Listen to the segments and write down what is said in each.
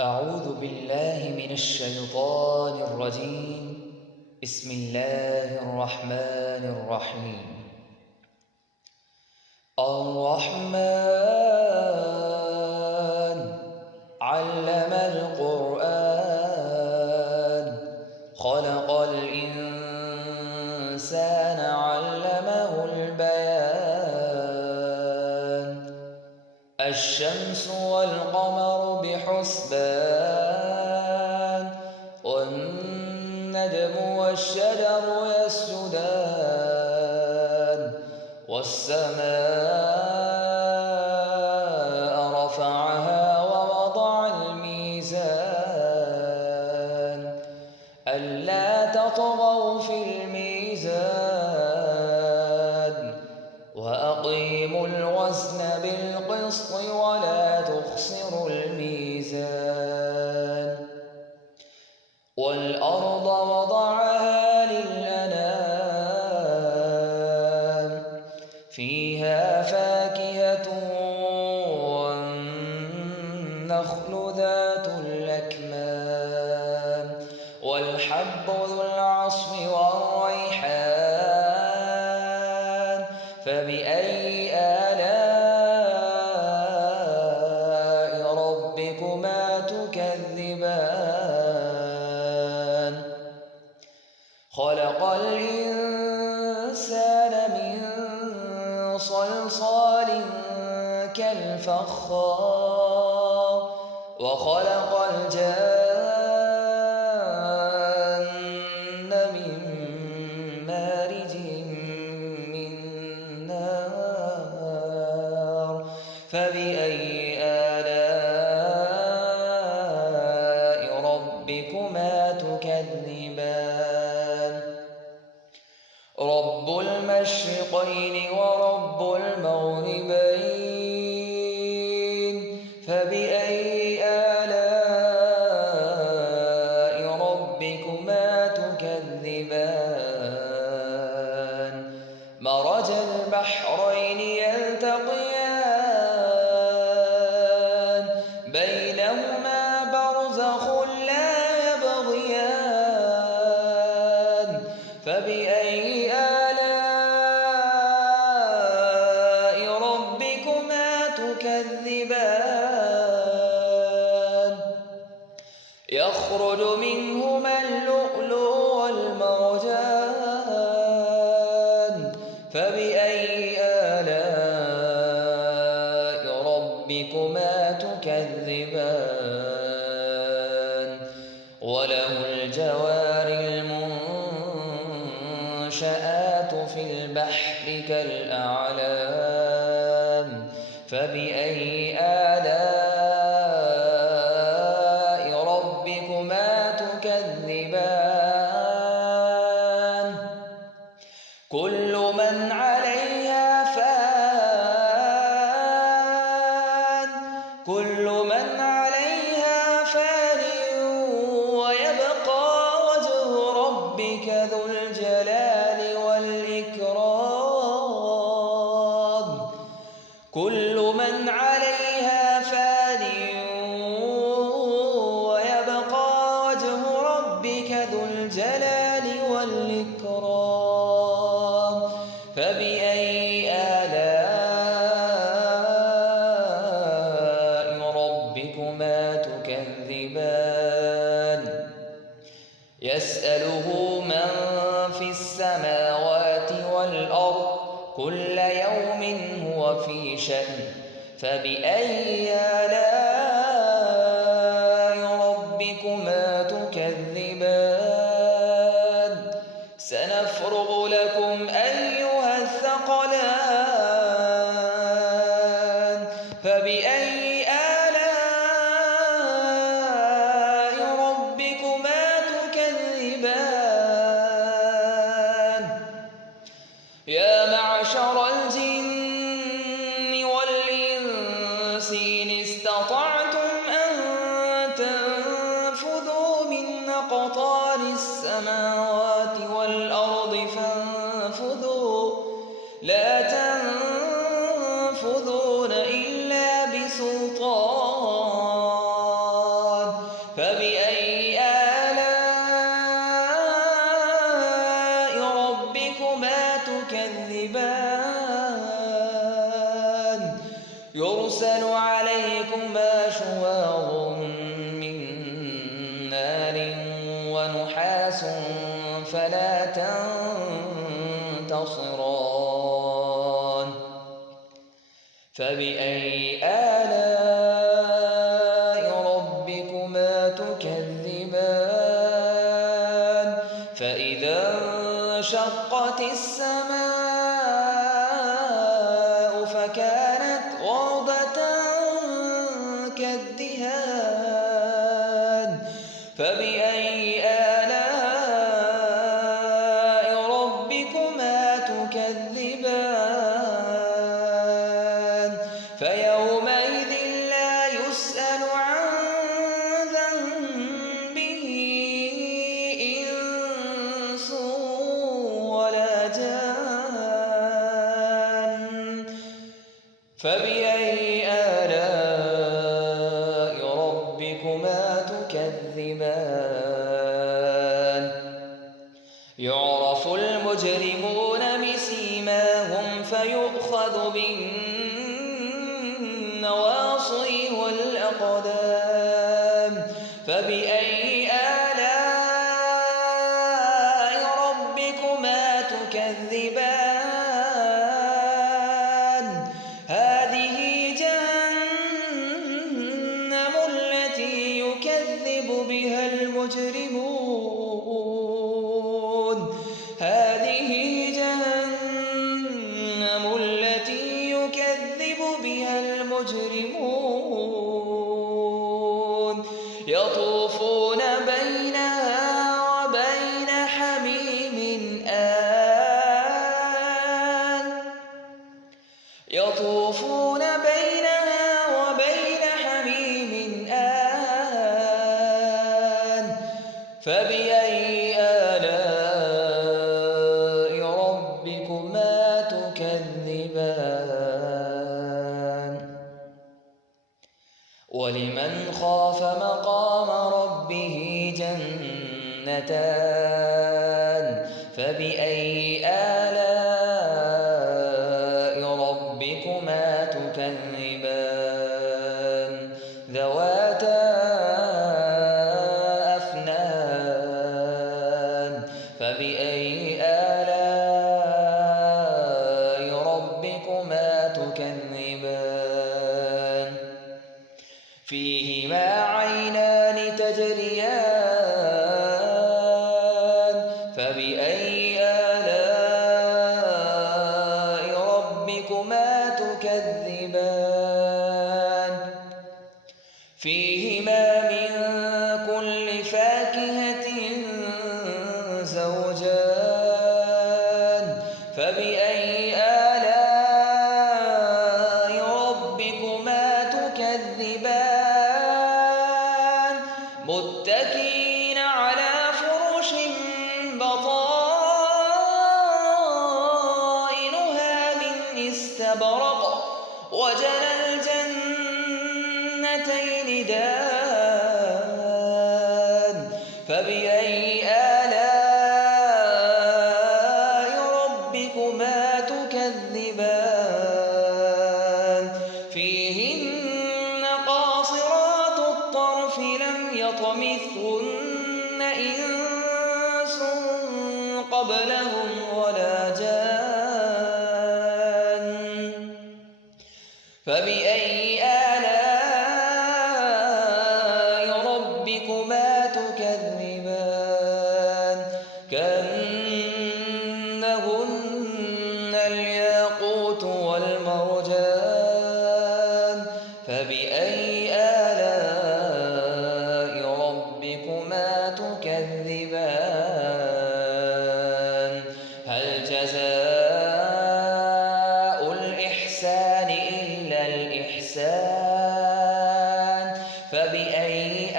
أعوذ بالله من الشيطان الرجيم. بسم الله الرحمن الرحيم. الرحمن علم القرآن خلق الإنسان علمه البيان الشمس والقمر بحسبان والنجم والشجر يسجدان والسماء رفعها ووضع الميزان ألا تطغوا في الميزان وأقيموا الوزن بالقسط ولا تخسروا الميزان والأرض وضعها للأنام فيها فاكهة والنخل ذات الأكمام والحب ذو العصف والريحان فبأي آلاء ربكما تكذبان خلق الإنسان من صلصال كالفخار وخلق الجان من مارج من نار فبأي آلاء ربكما تكذبان رب المشرقين ورب المغربين فبأي آلاء ربكما تكذبان مرج البحرين يلتقيان بينهما برزخ لا يبغيان فبأي آلاء ربكما تكذبان يخرج منهما اللؤلؤ والمرجان فبأي آلاء ربكما تكذبان وله الجوار المنشآت في البحر كالأعلام فبأي آلاء ربكما تكذبان كل من عليها فان ويبقى وجه ربك ذو الجلال والإكرام كل من عليها فان ويبقى وجه ربك ذو الجلال والإكرام فبأي آلاء ربكما تكذبان يسأله من في السماوات والأرض كل يوم هو في شأن فبأي آلاء ربكما تكذبان سنفرغ لكم أيها الثقلان فبأي آلاء ربكما تكذبان يا معشر الجن والإنس إن استطعتم أن تنفذوا من أقطار السماوات والأرض فانفذوا لا تنفذون إلا بسلطان عليكما شواظ من نار ونحاس فلا تنتصران فبأي آلاء ربكما تكذبان فإذا انشقت السماء فكانت وردة كالدهان فبأي آلاء ربكما تكذبان فيومئذ لا يسأل عن ذنبه إنس ولا جان فبأي آلاء ربكما تكذبان يعرف المجرمون بسيماهم فيؤخذ بالنواصي والأقدام فبأي آلاء ربكما تكذبان هذه جهنم التي يكذب بها المجرمون هذه جهنم التي يكذب بها المجرمون يطوفون بينها وبين حميم آن يطوفون بينها وبين حميم آن فبأي آلاء ربكما تكذبان ولمن خاف مقام ربه جنتان فبأي آلاء ربكما تكذبان ذواتا أفنان فبأي آلاء ربكما تكذبان فيهما عينان تجريان فبأي آلاء ربكما تكذبان فيهما من كل فاكهة زوجان فبأي آلاء ربكما تكذبان متكئين على فرش بطائنها من استبرق وجنى الجنتين دان فبأي آلاء ربكما تكذبان فيهن قاصرات الطرف لم يطمثهن إنس قبلهم ولا جان فبأي آلاء ربكما تكذبان كأنهن الياقوت والمرجان فبأي آلاء ربكما تكذبان هل جزاء الإحسان إلا الإحسان فبأي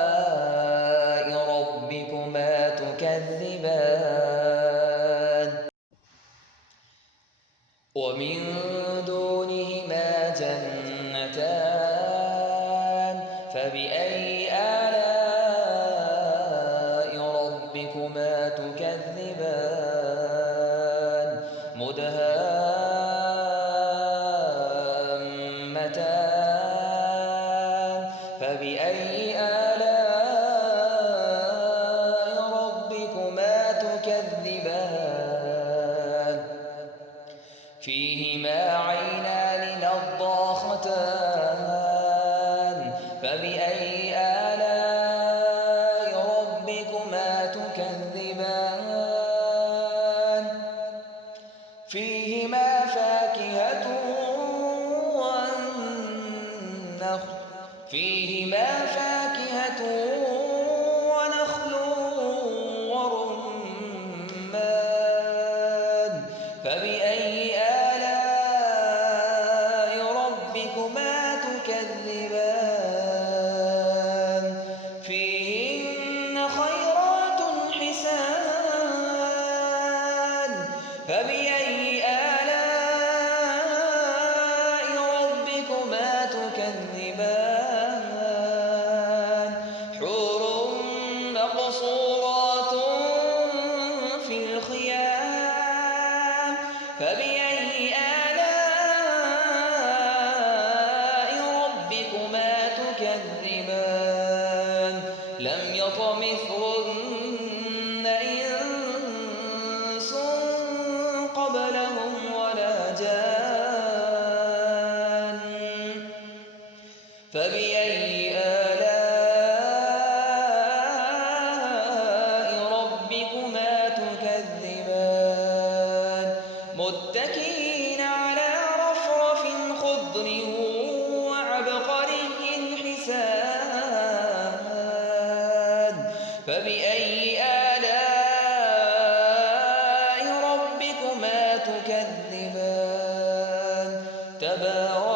آلاء ربكما تكذبان ومن دونهما جنتان فبأي آلاء ربكما تكذبان نعمتان فبأي آلاء ربكما تكذبان فيهما عينان نضاختان فبأي آلاء ربكما تكذبان فيهما فاكهة ونخل ورمان فبأي آلاء ربكما تكذبان فيهن خيرات حسان فبأي آلاء ربكما تكذبان حور مقصورات في الخيام فبأي آلاء ربكما تكذبان لم يطمثهن إنس قبلهم ولا جان فبأي آلاء ربكما تكذبان متكئين على رفرف خضر وعبقري حسان فبأي آلاء ربكما تكذبان تبارك